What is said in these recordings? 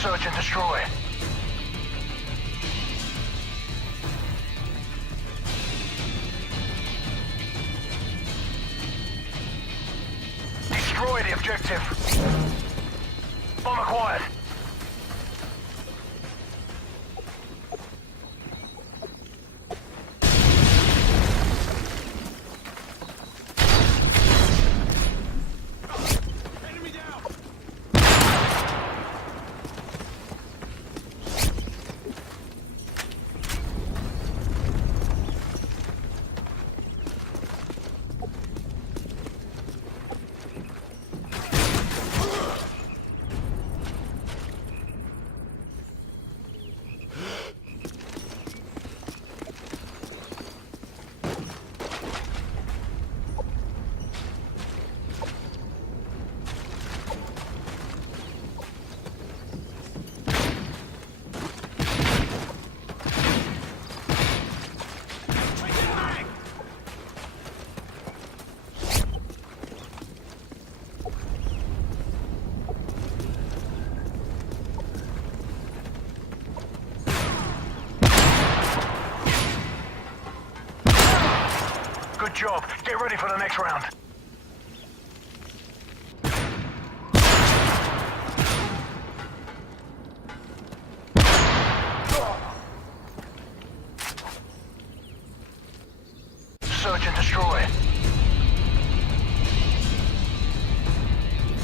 Search and destroy. Destroy the objective. Bomb acquired. Good job. Get ready for the next round. Search and destroy.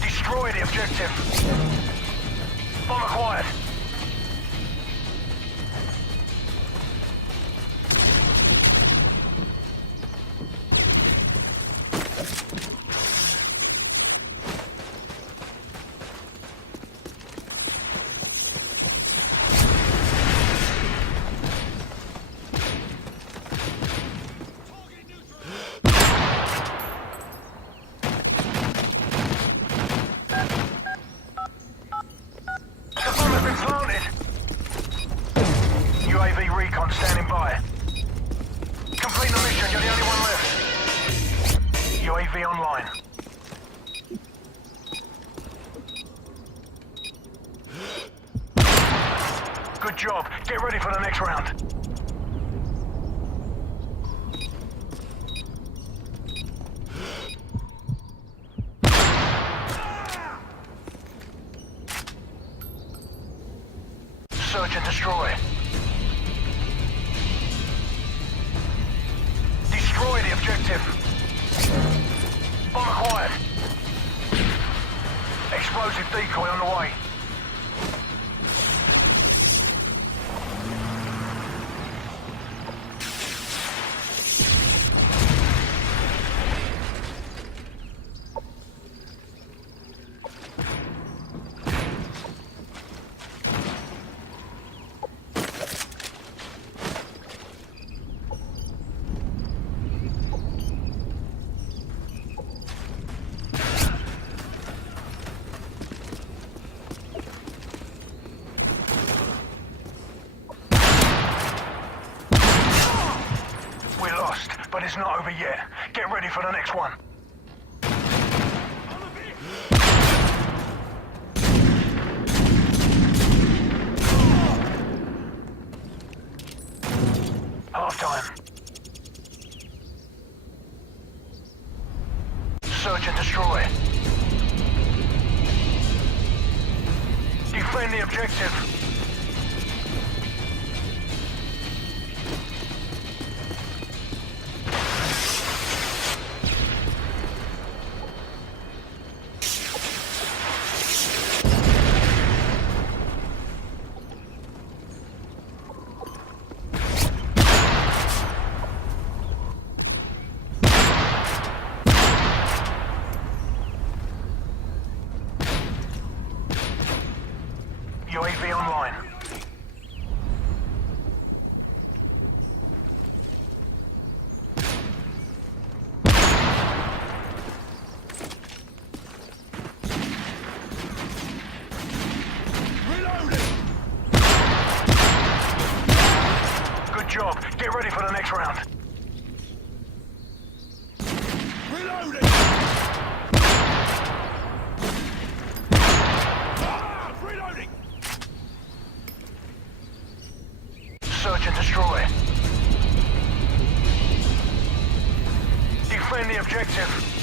Destroy the objective. Bomb acquired. UAV recon standing by. Complete the mission, you're the only one left. UAV online. Good job. Get ready for the next round. Search and destroy. Destroy the objective. Bomb acquired. Explosive decoy on the way. But it's not over yet. Get ready for the next one. Half time. Search and destroy. Defend the objective. UAV online. objective.